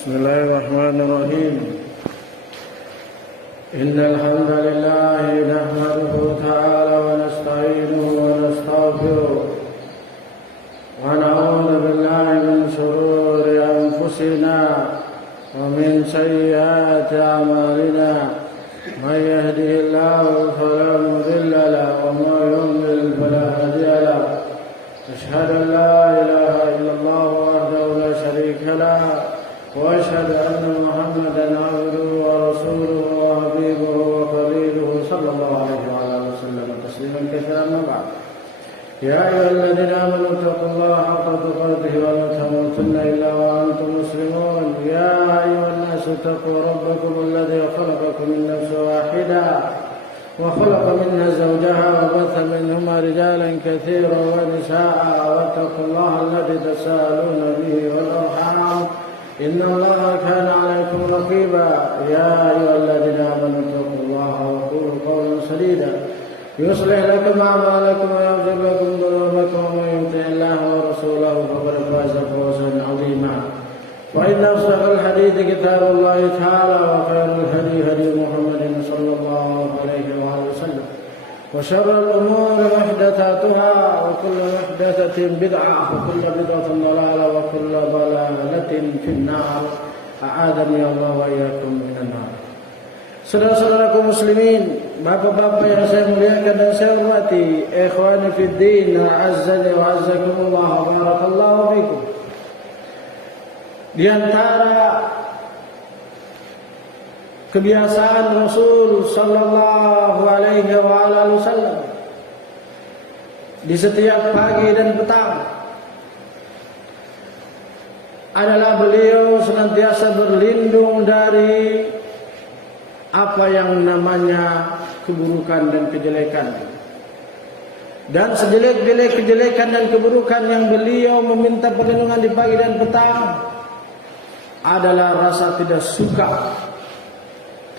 بسم الله الرحمن الرحيم إن الحمد لله نحمده تعالى ونستعينه ونستغفره ونعوذ بالله من شرور أنفسنا ومن سيئات أعمالنا من يهده الله فلا مضل له ومن يضلل فلا هادي له أشهد أن لا إله إلا الله وحده لا شريك له وأشهد أن محمدا عبده ورسوله وحبيبه وخليله صلى الله عليه وعلى آله وسلم تسليما كثيرا. أما بعد يا أيها الذين آمنوا اتقوا الله حق تقاته ولا تموتن إلا وأنتم مسلمون. يا أيها الناس اتقوا ربكم الذي خلقكم من نفس واحدة وخلق منها زوجها وبث منهما رجالا كثيرا ونساء واتقوا الله الذي تساءلون به والأرحام إن الله كان عليكم رقيبا. يا أيها الذين آمنوا اتقوا الله وقولوا قولا سديدا يصلح لكم أعمالكم ويغفر لكم ذنوبكم ومن يطع الله ورسوله فقد فاز فوزا عظيما. فإن أصدق الحديث كتاب الله تعالى وخير الهدي هدي محمد صلى الله عليه وآله وسلم وشر الأمور محدثاتها وكل محدثة بدعة وكل بدعة ضلالة وكل ضلالة في النار. أعاذني الله وإياكم من النار. Saudara-saudaraku muslimin, bapak-bapak yang saya muliakan dan saya hormati, ikhwani fid din, azzani wa azzakumullah wa barakallahu fikum. Di antara kebiasaan Rasul sallallahu alaihi wasallam di setiap pagi dan petang adalah beliau senantiasa berlindung dari apa yang namanya keburukan dan kejelekan. Dan sejelek-jelek kejelekan dan keburukan yang beliau meminta perlindungan di pagi dan petang adalah rasa tidak suka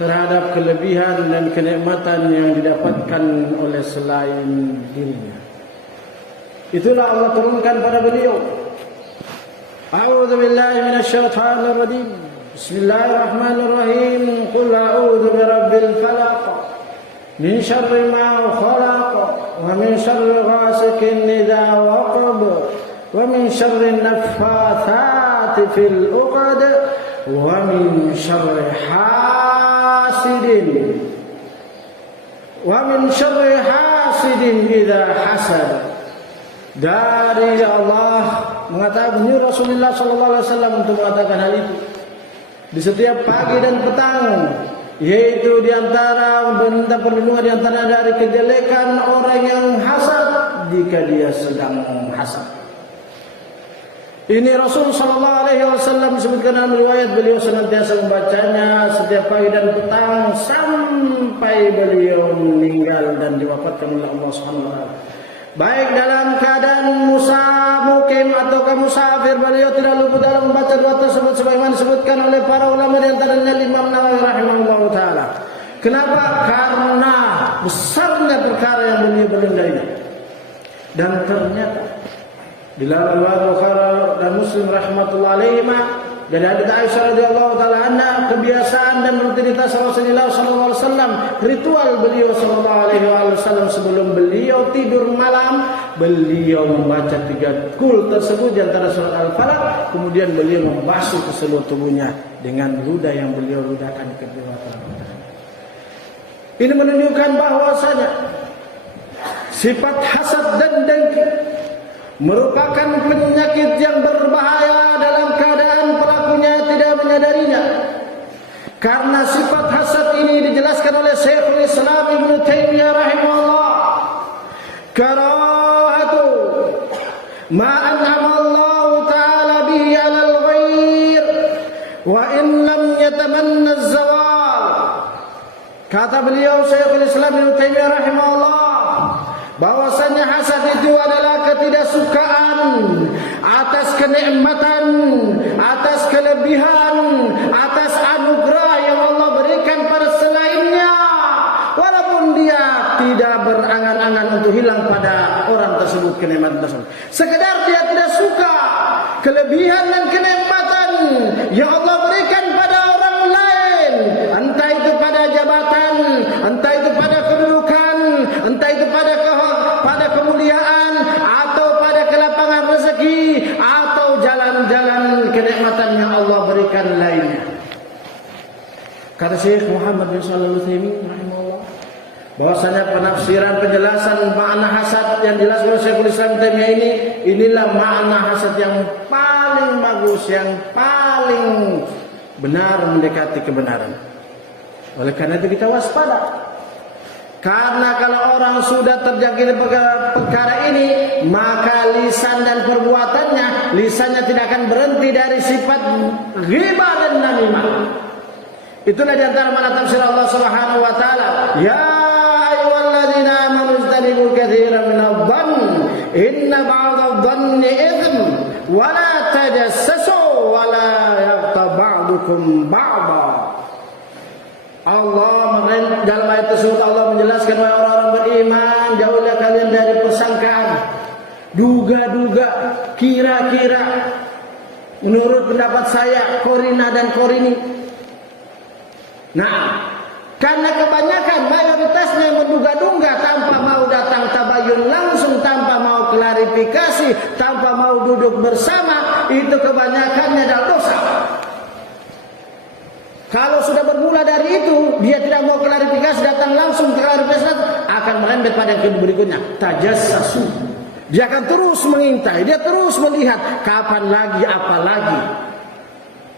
terhadap kelebihan dan kenikmatan yang didapatkan oleh selain dirinya. Itulah Allah turunkan pada beliau. A'udzu billahi minasyaitonir rajim. Bismillahirrahmanirrahim. Qul a'udzu birabbil falaq min syarri ma khalaq wa min syarri ghasikin idza waqab wa min syarri naffatsati fil 'uqad wa min syarri hasidin idza hasad. Dari Allah mengatakan Rasulullah sallallahu alaihi wasallam untuk mengatakan hal itu di setiap pagi dan petang, yaitu di antara meminta perlindungan di antara dari kejelekan orang yang hasad jika dia sedang hasad. Ini Rasul sallallahu alaihi wasallam disebutkan dalam riwayat, beliau senantiasa membacanya setiap pagi dan petang sampai beliau meninggal dan diwafatkan oleh Allah Subhanahu wa taala. Baik dalam keadaan mukim ataukah musafir, beliau tidak luput dalam membaca doa tersebut sebagaimana disebutkan oleh para ulama di antaranya Imam Nawawi rahimahullahu taala. Kenapa? Karena besarnya perkara yang beliau berlindungi. Dan ternyata di dalam riwayat Bukhari dan Muslim rahmatullahi alaihima dari hadits Aisyah radhiyallahu taala anha, kebiasaan dan rutinitas Rasulullah sallallahu alaihi wasallam, ritual beliau sallallahu alaihi wasallam sebelum beliau tidur malam, beliau membaca 3 kul tersebut di antara surat Al-Falaq, kemudian beliau membasuh ke seluruh tubuhnya dengan ludah yang beliau ludahkan ke kedua tangan. Ini menunjukkan bahwasanya sifat hasad dan dengki merupakan penyakit yang berbahaya dalam keadaan pelakunya tidak menyadarinya. Karena sifat hasad ini dijelaskan oleh Syekhul Islam Ibnu Taimiyah rahimahullah, karahatu ma an'ama Allah ta'ala bihi 'alal ghair wa in lam yatamanna az-zawal. Kata beliau Syekhul Islam Ibnu Taimiyah rahimahullah, bahwasanya hasad itu adalah ketidaksukaan atas kenikmatan, atas kelebihan, atas anugerah yang Allah berikan pada selainnya, walaupun dia tidak berangan-angan untuk hilang pada orang tersebut kenikmatan tersebut. Sekedar dia tidak suka kelebihan dan kenikmatan yang Allah berikan kenikmatan yang Allah berikan lainnya. Kata Syekh Muhammad bin Shalih Al-Utsaimin rahimahullah, bahwasanya penafsiran penjelasan makna hasad yang dijelaskan oleh Syekhul Islam Taimiyah ini, inilah makna hasad yang paling bagus, yang paling benar mendekati kebenaran. Oleh karena itu kita waspada. Karena kalau orang sudah terjangkit perkara ini, maka lisan dan perbuatannya, lisannya tidak akan berhenti dari sifat ghibah dan namimah. Itulah di antara makna tafsir Allah Subhanahu wa taala, ya ayyuhalladzina amanu ijtanibu katsiran minadh-dhann inna ba'dadh-dhanni itsm wa la tajassasu wa la yaghtab ba'dukum ba'dha. Allah dalam ayat tersebut Allah menjelaskan, wahai orang-orang beriman, jauhlah kalian dari persangkaan, duga-duga, kira-kira, menurut pendapat saya, korina dan korini. Nah, karena kebanyakan mayoritasnya menduga-duga tanpa mau datang tabayun langsung, tanpa mau klarifikasi, tanpa mau duduk bersama, itu kebanyakannya adalah dosa. Kalau sudah bermula dari itu, dia tidak mau klarifikasi, datang langsung klarifikasi, akan merembet pada yang berikutnya, tajassasu. Dia akan terus mengintai, dia terus melihat kapan lagi, apa lagi.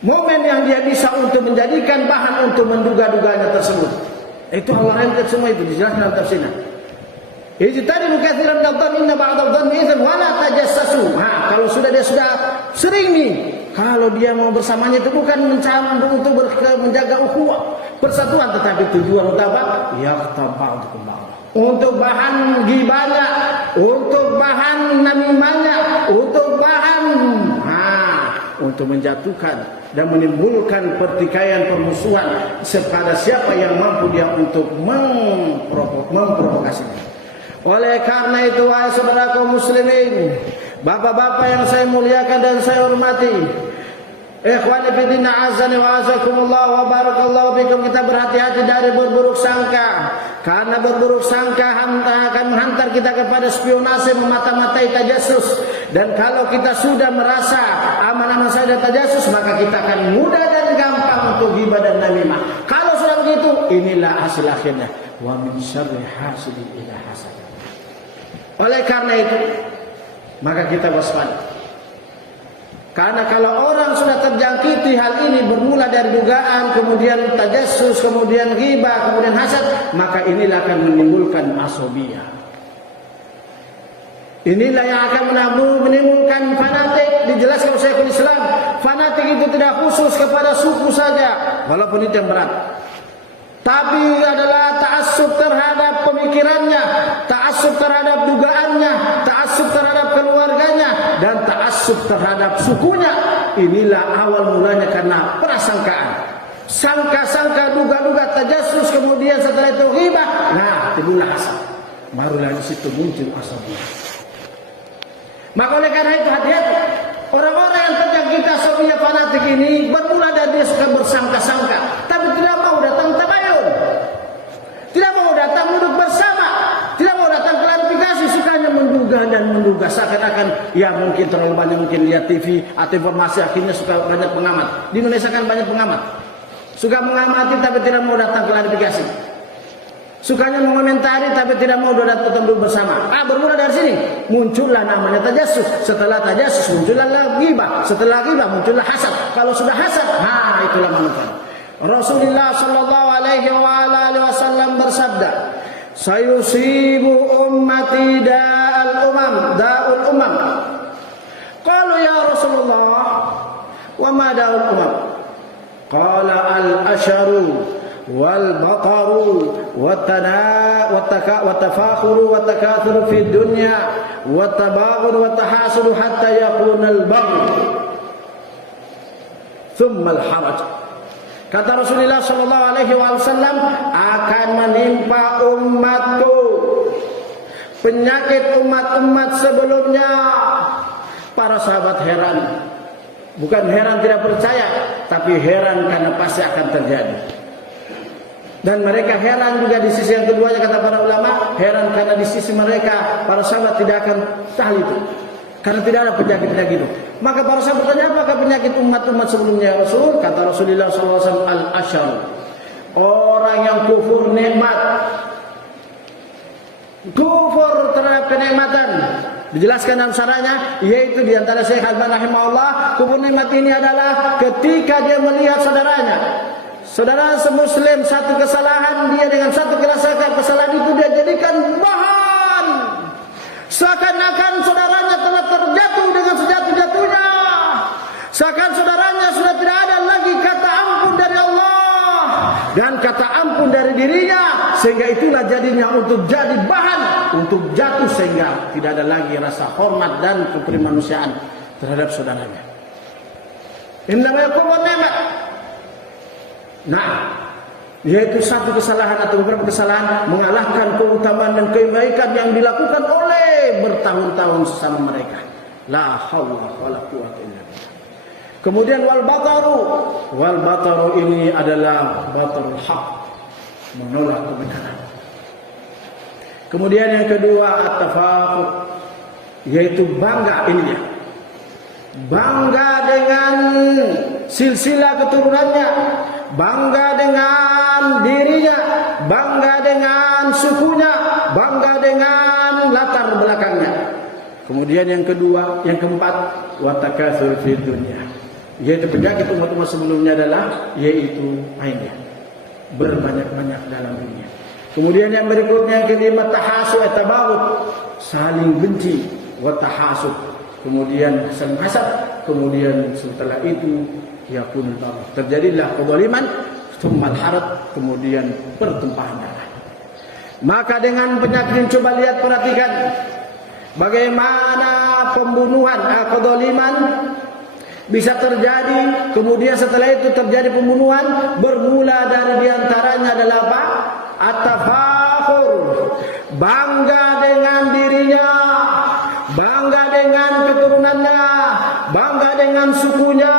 Momen yang dia bisa untuk menjadikan bahan untuk menduga-duganya tersebut. Itu Allah rembet semua itu, dijelaskan dalam tafsirnya. Ijtanibu katsiran minadh-dhanni inna ba'dadh-dhanni itsm wa la tajassasu. Kalau dia sudah sering nih, kalau dia mau bersamanya itu bukan mencambung untuk menjaga ukhuwah, persatuan, tetapi tujuan utama yaghtab ba'dukum ba'dha. Untuk bahan ghibahnya, untuk bahan namimahnya, untuk bahan untuk menjatuhkan dan menimbulkan pertikaian, permusuhan kepada siapa yang mampu dia untuk memprovokasinya. Oleh karena itu, wahai saudara kaum muslimin, bapak-bapak yang saya muliakan dan saya hormati, ikhwani fillah azani wa azakumullah wa barakallahu fikum, kita berhati-hati dari berburuk sangka. Karena berburuk sangka akan menghantar kita kepada spionase, memata-matai, tajassus. Dan kalau kita sudah merasa aman-aman saja tajassus, maka kita akan mudah dan gampang untuk ghibah dan namimah. Kalau sudah begitu, inilah hasil akhirnya. Wa min syarri hasidin idza hasad. Oleh karena itu, maka kita waspada. Karena kalau orang sudah terjangkiti hal ini, bermula dari dugaan, kemudian tajassus, kemudian ghibah, kemudian hasad, maka inilah akan menimbulkan asobiyah. Inilah yang akan menimbulkan fanatik. Dijelaskan oleh Syekhul Islam, fanatik itu tidak khusus kepada suku saja, walaupun itu yang berat, tapi adalah ta'assub terhadap pemikirannya, ta'assub terhadap dugaannya, ta'assub terhadap keluarganya, dan ta'assub terhadap sukunya. Inilah awal mulanya karena prasangkaan, sangka-sangka, duga-duga, tajassus, kemudian setelah itu ghibah, timbullah hasad, barulah di situ muncul asabiyah. Maka oleh karena itu hati-hati, orang-orang yang terjangkit asabiyah fanatik ini bermula dari dia suka bersangka-sangka, tapi tidak mau datang tabayun, tidak mau datang duduk bersama, tidak mau datang klarifikasi, sukanya menduga dan menduga, seakan-akan ya mungkin terlalu banyak mungkin lihat TV atau informasi, akhirnya suka banyak pengamat. Di Indonesia kan banyak pengamat, suka mengamati tapi tidak mau datang klarifikasi, sukanya mengomentari tapi tidak mau datang duduk bersama. Bermula dari sini muncullah namanya tajassus, setelah tajassus muncullah ghibah, setelah ghibah muncullah hasad. Kalau sudah hasad, itulah manfaat. Rasulullah sallallahu alaihi wasallam bersabda, sayusibu ummati da'ul umam. Qalu ya Rasulullah, wa ma da'ul umam? Qala al-asharu wal bataru watafakhuru watakathuru fid dunya watabaghur watahasuru hatta yakuna al-bagh thumma al-haraj. Kata Rasulullah sallallahu alaihi wasallam, akan menimpa umatku penyakit umat-umat sebelumnya. Para sahabat heran, bukan heran tidak percaya, tapi heran karena pasti akan terjadi. Dan mereka heran juga di sisi yang keduanya, kata para ulama, heran karena di sisi mereka para sahabat tidak akan tahu itu, karena tidak ada penyakit-penyakit itu. Maka para sahabat bertanya, apakah penyakit penyakit umat-umat sebelumnya ya Rasul? Kata Rasulullah SAW, al-asyar, orang yang kufur nikmat, kufur terhadap kenikmatan. Dijelaskan dalam syarahnya, yaitu diantara Syekh Al-Albani rahimahullah, kufur nikmat ini adalah ketika dia melihat saudaranya, saudara semuslim satu kesalahan, dia dengan satu kesalahan itu dia jadikan bahan, seakan-akan saudaranya telah terjatuh dengan sejatuh-jatuhnya, seakan saudaranya sudah tidak ada lagi kata ampun dari Allah dan kata ampun dari dirinya, sehingga itulah jadinya untuk jadi bahan untuk jatuh, sehingga tidak ada lagi rasa hormat dan kemanusiaan terhadap saudaranya. Ini namanya kufur nikmat. Nah, yaitu satu kesalahan atau beberapa kesalahan mengalahkan keutamaan dan kebaikan yang dilakukan oleh bertahun-tahun sesama mereka. La haula wala quwwata illa billah. Kemudian wal bataru ini adalah batarul haq, menolak kebenaran. Kemudian yang kedua at-tafakhur, yaitu bangga ininya. Bangga dengan silsilah keturunannya, bangga dengan dirinya, bangga dengan sukunya, bangga dengan latar belakangnya. Kemudian yang kedua, yang keempat, wa takatsur fid dunya, yaitu penyakit umat-umat sebelumnya adalah yaitu ainnya, berbanyak-banyak dalam dunia. Kemudian yang berikutnya yang kelima, tahasud atabaghut, saling benci, wa tahasud, kemudian saling hasad, kemudian setelah itu yakun bagh, terjadilah kezaliman, tsumma al-harad, kemudian pertumpahan darah. Maka dengan penyakit ini coba lihat, perhatikan bagaimana pembunuhan, kezaliman bisa terjadi, kemudian setelah itu terjadi pembunuhan, bermula dari diantaranya adalah apa? At-tafakhur, bangga dengan dirinya, bangga dengan keturunannya, bangga dengan sukunya.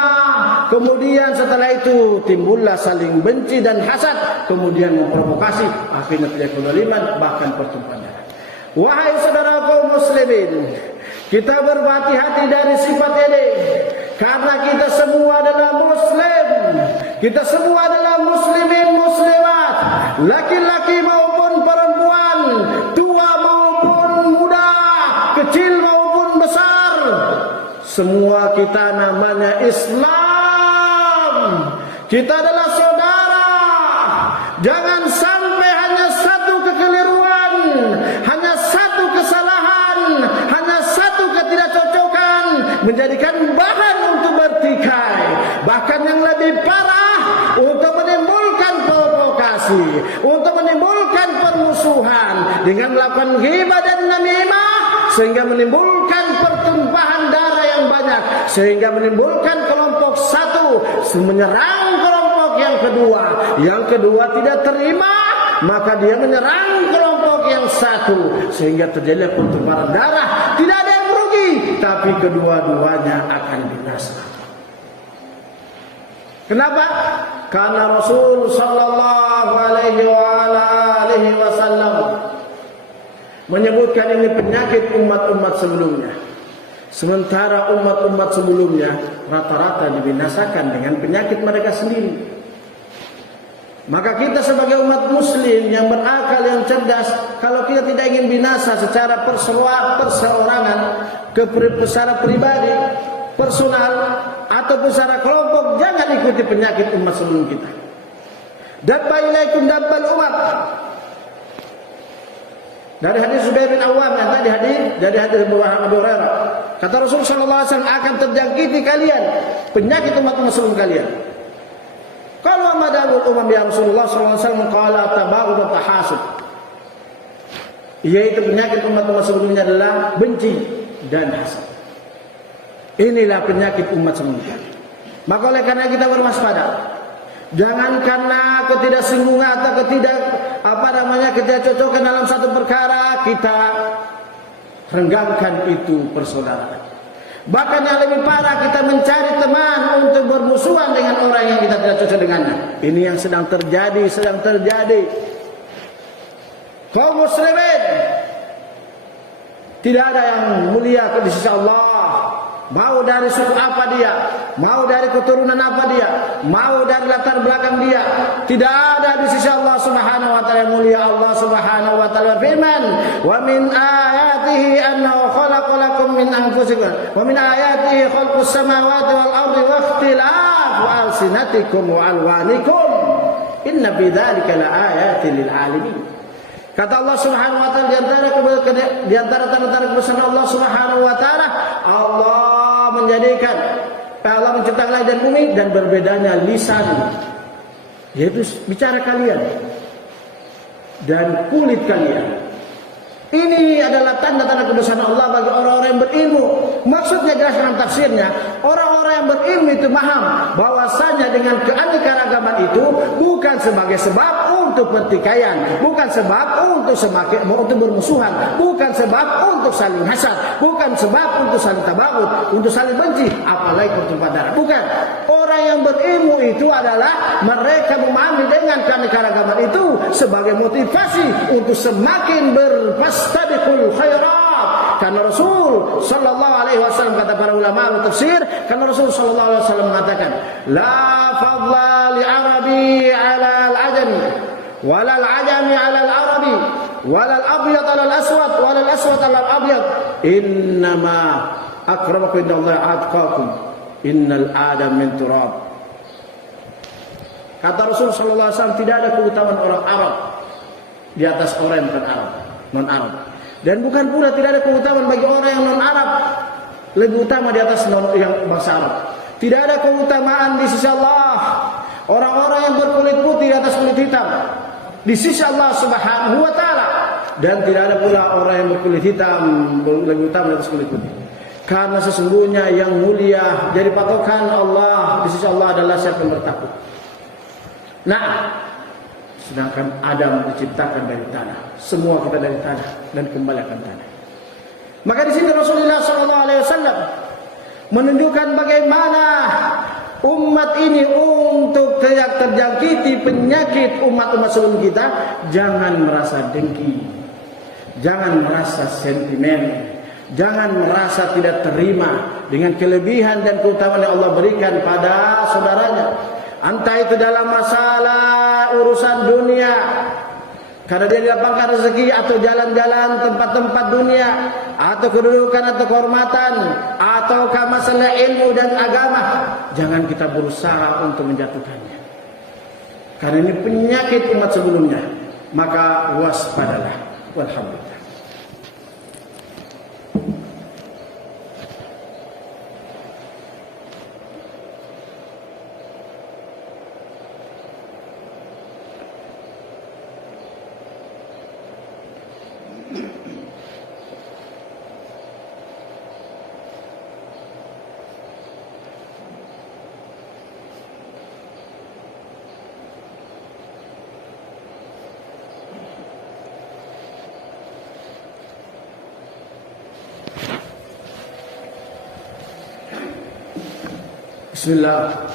Kemudian setelah itu timbullah saling benci dan hasad, kemudian memprovokasi, akhirnya terjadi kezaliman, bahkan pertumpahan darah. Wahai saudara kaum muslimin, kita berhati-hati dari sifat ini, karena kita semua adalah muslim, kita semua adalah muslimin muslimat, laki-laki maupun perempuan, tua maupun muda, kecil maupun besar, semua kita namanya Islam. Kita adalah saudara. Jangan sampai hanya satu kekeliruan, hanya satu kesalahan, hanya satu ketidakcocokan menjadikan bahan untuk bertikai, bahkan yang lebih parah untuk menimbulkan provokasi, untuk menimbulkan permusuhan dengan melakukan ghibah dan namimah, sehingga menimbulkan pertumpahan darah yang banyak, sehingga menimbulkan kelompok satu menyerang kelompok yang kedua tidak terima, maka dia menyerang kelompok yang satu, sehingga terjadi pertumpahan darah. Tidak ada yang merugi, tapi kedua-duanya akan binasa. Kenapa? Karena Rasul sallallahu alaihi wasallam menyebutkan ini penyakit umat-umat sebelumnya. Sementara umat-umat sebelumnya rata-rata dibinasakan dengan penyakit mereka sendiri. Maka kita sebagai umat muslim yang berakal, yang cerdas, kalau kita tidak ingin binasa secara perseorangan, secara pribadi, personal, ataupun secara kelompok, jangan ikuti penyakit umat sebelum kita. Dabba ilaikum dabbal umat. Dari hadis Zubair bin Awam yang tadi dari hadis Abu Hurairah, kata Rasul sallallahu alaihi wasallam, akan terjangkiti kalian penyakit umat-umat sebelum kalian. Kalau madalul umam ya Rasulullah sallallahu alaihi wasallam, qala tabaghud wa tahasud, yaitu penyakit umat-umat sebelumnya adalah benci dan hasad. Inilah penyakit umat sebelumnya. Maka oleh karena kita berwaspada, jangan karena ketidaksinggungan atau ketidakcocokan dalam satu perkara kita renggangkan itu persaudaraan. Bahkan yang lebih parah, kita mencari teman untuk bermusuhan dengan orang yang kita tidak cocok dengannya. Ini yang sedang terjadi. Kaum muslimin, tidak ada yang mulia di sisi Allah mau dari suku apa dia, mau dari keturunan apa dia, mau dari latar belakang dia, tidak ada di sisi Allah Subhanahu wa taala yang mulia. Allah Subhanahu wa taala firman, "Wa min ayatihi annahu khalaqa lakum min anfusikum wa min ayatihi khalqus samawati wal ardi wa ikhtilafu alsinatikum wa alwanikum. Inna fi dzalika laayatin lil alamin." Kata Allah Subhanahu wa taala, di antara tanda-tanda kebesaran Allah Subhanahu wa taala, Allah menciptakan langit dan bumi dan berbedanya lisan, yaitu bicara kalian dan kulit kalian. Ini adalah tanda-tanda kebesaran Allah bagi orang-orang yang berilmu. Maksudnya jelas dalam tafsirnya, orang-orang yang berilmu itu paham bahwasanya dengan keanekaragaman itu bukan sebagai sebab untuk pertikaian, bukan sebab untuk bermusuhan, bukan sebab untuk saling hasad, bukan sebab untuk saling tabaghut, untuk saling benci, apalagi bertumpah darah. Bukan. Orang yang berilmu itu adalah mereka memahami dengan keanekaragaman itu sebagai motivasi untuk semakin berfastabiqul khairat. Karena Rasul sallallahu alaihi wasallam, kata para ulama tafsir, karena Rasul sallallahu alaihi wasallam mengatakan, la fadla li arabi ala al-ajami wala al-ajami ala al-arabi wala al-abyad ala al-aswad wala al-aswad ala al-abyad, innama akramakum indallahi atqakum, innal adam min turab. Kata Rasul sallallahu alaihi wasallam, tidak ada keutamaan orang Arab di atas orang yang bukan Arab, non-Arab. Dan bukan pula tidak ada keutamaan bagi orang yang non-Arab lebih utama di atas yang bangsa Arab. Tidak ada keutamaan di sisi Allah orang-orang yang berkulit putih di atas kulit hitam di sisi Allah Subhanahu wa taala, dan tidak ada pula orang yang berkulit hitam lebih utama di atas kulit putih. Karena sesungguhnya yang mulia dari patokan Allah di sisi Allah adalah siapa yang bertakwa. Nah, sedangkan Adam diciptakan dari tanah, semua kita dari tanah dan kembali akan tanah. Maka di sini Rasulullah SAW menunjukkan bagaimana umat ini untuk tidak terjangkiti penyakit umat-umat sebelum kita, jangan merasa dengki, jangan merasa sentimen, jangan merasa tidak terima dengan kelebihan dan keutamaan yang Allah berikan pada saudaranya. Entah itu dalam masalah urusan dunia, karena dia didapatkan rezeki, atau jalan-jalan tempat-tempat dunia, atau kedudukan atau kehormatan, ataukah masalah ilmu dan agama, jangan kita berusaha untuk menjatuhkannya. Karena ini penyakit umat sebelumnya, maka waspadalah. Walhamdulillah. Bismillah,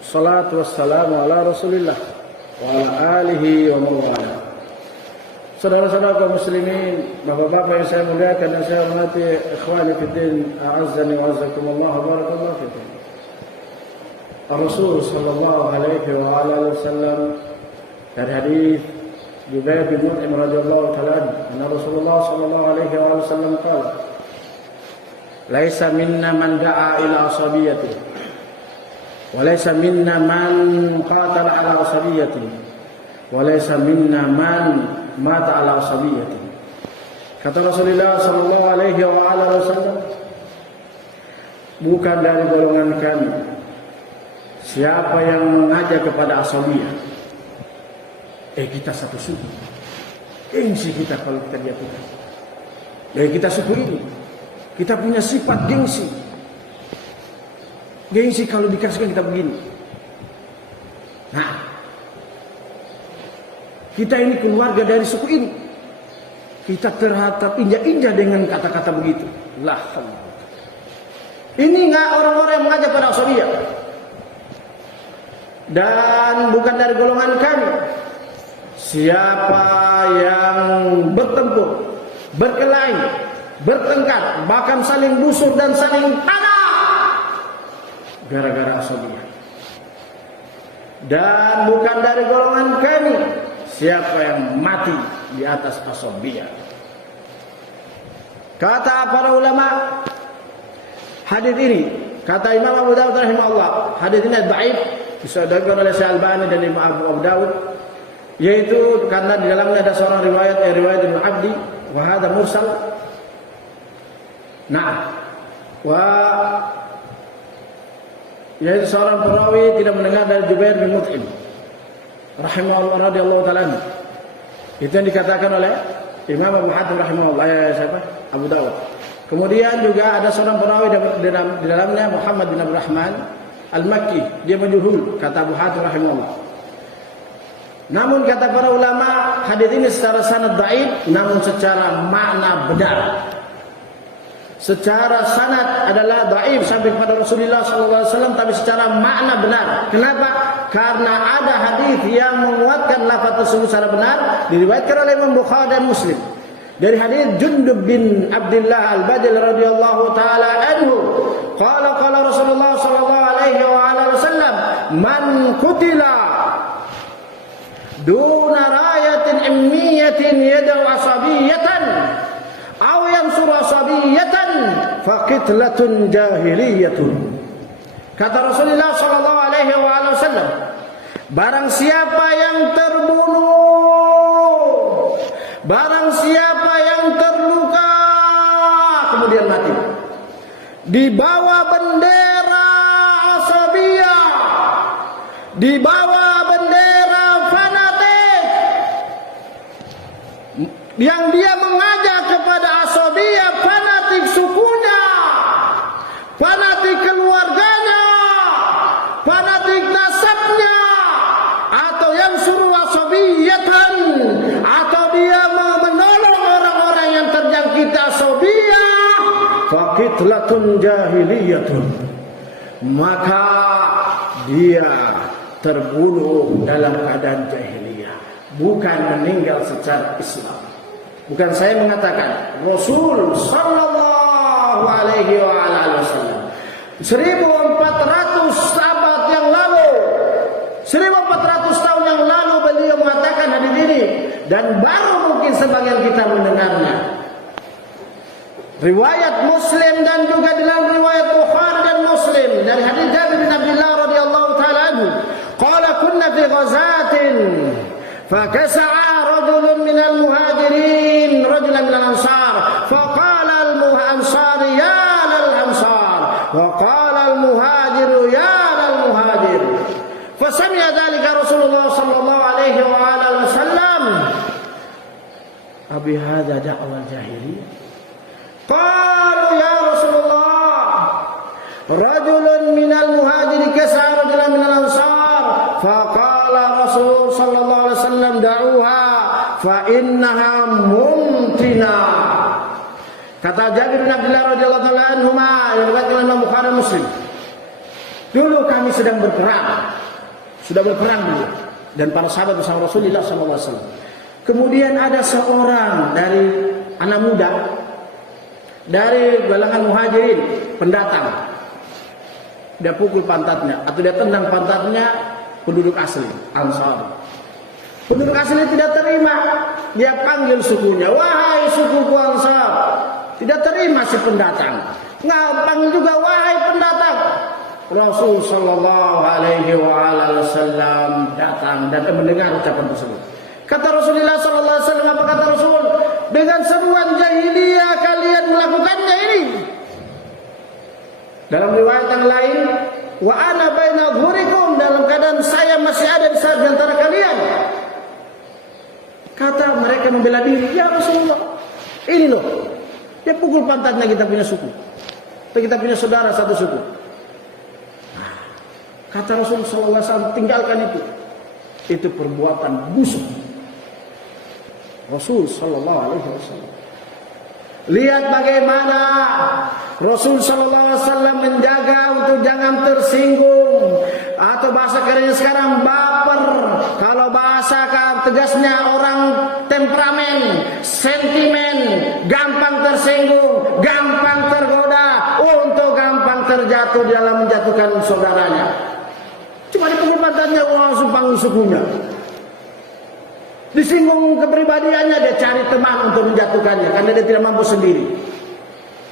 salatu wassalamu ala rasulillah wa ala alihi wa mawala. Saudara-saudara kaum muslimin, bapak-bapak yang saya muliakan dan saya hormati, ikhwani fiddin, a'azzani wa azzakumullah, barakallahu fikum. Rasul sallallahu alaihi wa alihi wasallam dari hadis Jubair bin Mut'im radhiyallahu ta'ala anhu, Rasulullah sallallahu alaihi wa wasallam qala, laisa minna man da'a ila asabiyyati وليس منا من قاتل على عصبيته وليس منا من مات على عصبيته. Kata Rasulullah sallallahu alaihi wasallam, bukan dari golongan kami siapa yang mengajak kepada asabiyah. Kita satu suku, gengsi kita kalau kita jatuhkan. Kita suku ini, kita punya sifat gengsi. Gengsi kalau dikasihkan kita begini. Nah, kita ini keluarga dari suku ini, kita terhadap injak-injak dengan kata-kata begitu. Lah, ini nggak orang-orang yang mengajak pada asabiyah, dan bukan dari golongan kami siapa yang bertempur, berkelahi bertengkar, bahkan saling busur dan saling panah gara-gara asabiyah. Dan bukan dari golongan kami siapa yang mati di atas asabiyah. Kata para ulama, hadis ini, kata Imam Abu Dawud rahimahullah, hadis ini dhaif, disahihkan oleh Syekh Albani dan Imam Abu Dawud, yaitu karena di dalamnya ada seorang riwayat Ibnu Abdi, wa hadza mursal. Nah, yaitu seorang perawi tidak mendengar dari Jubair bin Mut'im rahimahullah radhiyallahu taala. Itu yang dikatakan oleh Imam Abu Hatim rahimahullah, siapa? Abu Dawud. Kemudian juga ada seorang perawi di dalamnya Muhammad bin Abdul Rahman Al-Makki, dia majhul, kata Abu Hatim rahimahullah. Namun kata para ulama, hadis ini secara sanad dhaif, namun secara makna benar. Secara sanad adalah dhaif sampai kepada Rasulullah SAW, tapi secara makna benar. Kenapa? Karena ada hadis yang menguatkan lafaz tersebut secara benar, diriwayatkan oleh Imam Bukhari dan Muslim. Dari hadis Jundub bin Abdullah Al-Bajali radhiyallahu taala anhu, qala Rasulullah sallallahu alaihi wasallam, man qutila duna rayatin immiyatin yad'u asabiyatan aw yansuru asabiyatan faqitlatun jahiliyatun. Kata Rasulullah sallallahu alaihi wasallam, barang siapa yang terbunuh, barang siapa yang terluka kemudian mati di bawah bendera asabiyah, di bawah bendera fanatik, yang dia mengajak kepada asabiyah, fanatik sukunya, fanatik keluarganya, fanatik nasabnya, atau yang suruh asabiyatan, atau dia menolong orang-orang yang terjangkit asabiyah, faqitlatun jahiliyatun, maka dia terbunuh dalam keadaan jahiliyah, bukan meninggal secara Islam. Bukan saya mengatakan, Rasul sallallahu alaihi wasallam 1400 abad yang lalu, 1400 tahun yang lalu beliau mengatakan hadis ini, dan baru mungkin sebagian kita mendengarnya. Riwayat Muslim dan juga dalam riwayat Bukhari dan Muslim dari hadis Jabir bin Abdullah radhiyallahu taala anhu, qala kunna fi ghazatin fakasa'a rajulun minal muhajirin rajulan minal ansar faqala al-ansari ya lal ansar wa qala al-muhajiru ya lal muhajir fasami'a dhalika Rasulullah sallallahu alaihi wasallam abi hadza da'wa jahiliyah. Qalu ya Rasulullah, rajulun minal muhajirin kasa'a rajulan minal ansar. Faqala Rasul sallallahu alaihi wasallam da'uha fa innaha mumtina. Kata Jabir bin Abdullah radhiyallahu taala anhuma yang diriwayatkan oleh Bukhari dan Muslim. Dulu kami sedang berperang. Sudah berperang dulu dan para sahabat bersama Rasulullah sallallahu alaihi wasallam. Kemudian ada seorang dari anak muda dari kalangan muhajirin, pendatang, dia pukul pantatnya atau dia tendang pantatnya penduduk asli Ansar. Penduduk asli tidak terima, dia panggil sukunya, wahai sukuku Ansar. Tidak terima si pendatang, panggil juga wahai pendatang. Rasul sallallahu alaihi wasallam datang dan mendengar ucapan tersebut. Kata Rasulullah sallallahu alaihi wasallam, apa kata Rasul? Dengan seruan jahiliyah kalian melakukannya ini. Dalam riwayat yang lain, wa ana baina dhurikum, dalam keadaan saya masih ada di antara kalian. Kata mereka membela diri, ya Rasulullah, ini loh, dia pukul pantatnya kita punya suku, kita punya saudara satu suku. Kata Rasulullah sallallahu alaihi wasallam, tinggalkan itu perbuatan busuk. Rasul sallallahu alaihi wasallam. Lihat bagaimana Rasul sallallahu alaihi wasallam menjaga untuk jangan tersinggung, atau bahasa kerennya sekarang baper, kalau bahasa tegasnya orang temperamen, sentimen, gampang tersinggung, gampang tergoda, untuk gampang terjatuh dalam menjatuhkan saudaranya. Cuma di penghormatannya langsung panggil sukunya. Disinggung kepribadiannya, dia cari teman untuk menjatuhkannya karena dia tidak mampu sendiri.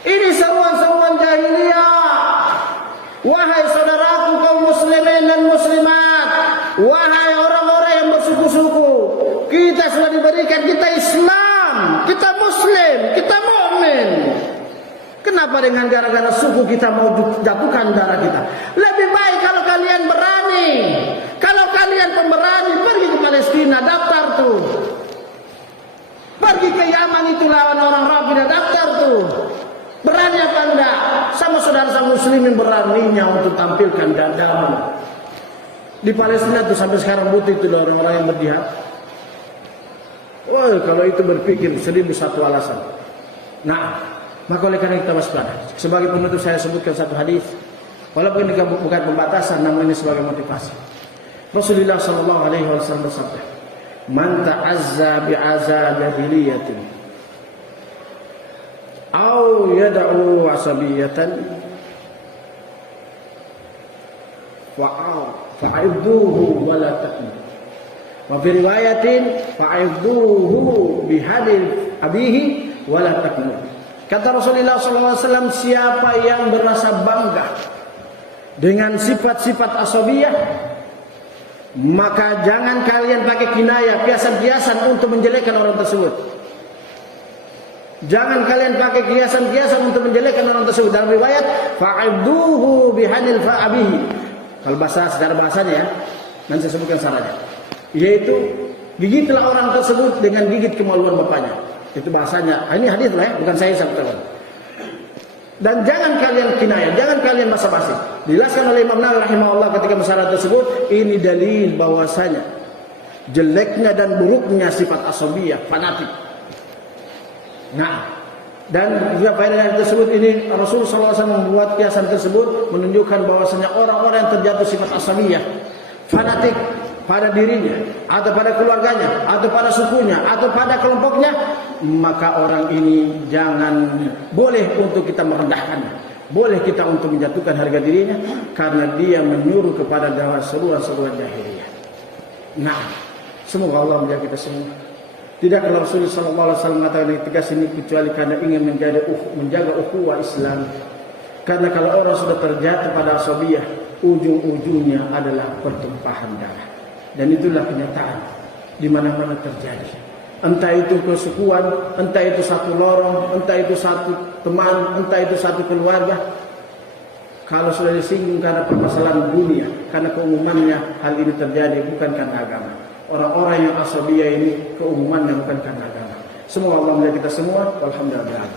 Ini seruan-seruan jahiliyah. Wahai saudaraku kaum muslimin dan muslimat, wahai orang-orang yang bersuku-suku, kita sudah diberikan, kita Islam, kita Muslim, kita mukmin. Kenapa dengan gara-gara suku kita mau jatuhkan darah kita? Lebih baik kalau kalian berani. Kalau kalian pemberani, pergi ke Palestina, daftar tuh. Pergi ke Yaman itu lawan orang Rafidah, daftar tuh. Berani apa enggak? Sama saudara-saudara muslimin beraninya untuk tampilkan dadamu. Di Palestina tuh sampai sekarang butuh itu orang-orang yang berjihad. Wah, kalau itu berpikir 1001 alasan. Nah, maka oleh karena kita waspada. Sebagai penutup saya sebutkan satu hadis. Walaupun ini bukan pembatasan, namun ini sebagai motivasi. Rasulullah sallallahu alaihi wasallam bersabda, "Man ta'azza bi'azza jahiliyatin aw yad'u asabiyatan fa'idduhu wa la ta'mud." Wa fi riwayatin fa'idduhu bihadil abihi wa la ta'mud. Kata Rasulullah SAW, siapa yang berasa bangga dengan sifat-sifat asabiyah, maka jangan kalian pakai kinayah, kiasan-kiasan untuk menjelekkan orang tersebut. Jangan kalian pakai kiasan-kiasan untuk menjelekkan orang tersebut. Dalam riwayat, fa'idduhu bihanil fa'abihi. Kalau secara bahasanya ya, nanti saya sebutkan caranya. Yaitu, gigitlah orang tersebut dengan gigit kemaluan bapaknya. Itu bahasanya. Ini hadis lah ya, bukan saya sabtakan. Dan jangan kalian kinayah, jangan kalian basa-basi. Dijelaskan oleh Imam Nawawi rahimahullah ketika masalah tersebut, ini dalil bahwasanya jeleknya dan buruknya sifat asabiyah, fanatik. Nah, dan juga pada tersebut ini Rasulullah SAW membuat kiasan tersebut menunjukkan bahwasanya orang-orang yang terjatuh sifat asabiyah, fanatik pada dirinya, atau pada keluarganya, atau pada sukunya, atau pada kelompoknya, maka orang ini jangan boleh untuk kita merendahkannya, boleh kita untuk menjatuhkan harga dirinya, karena dia menyuruh kepada seruan-seruan jahiliyah. Nah, semoga Allah menjaga kita semua. Tidaklah Rasulullah SAW mengatakan tegas ini kecuali karena ingin menjaga ukhuwah Islam. Karena kalau orang sudah terjatuh pada asabiyah, ujung-ujungnya adalah pertumpahan darah. Dan itulah kenyataan di mana-mana terjadi. Entah itu kesukuan, entah itu satu lorong, entah itu satu teman, entah itu satu keluarga. Kalau sudah disinggung karena permasalahan dunia, karena keumumannya hal ini terjadi bukan karena agama. Orang-orang yang asabiyah ini keumumannya bukan karena agama. Semoga Allah menjaga kita semua. Alhamdulillah.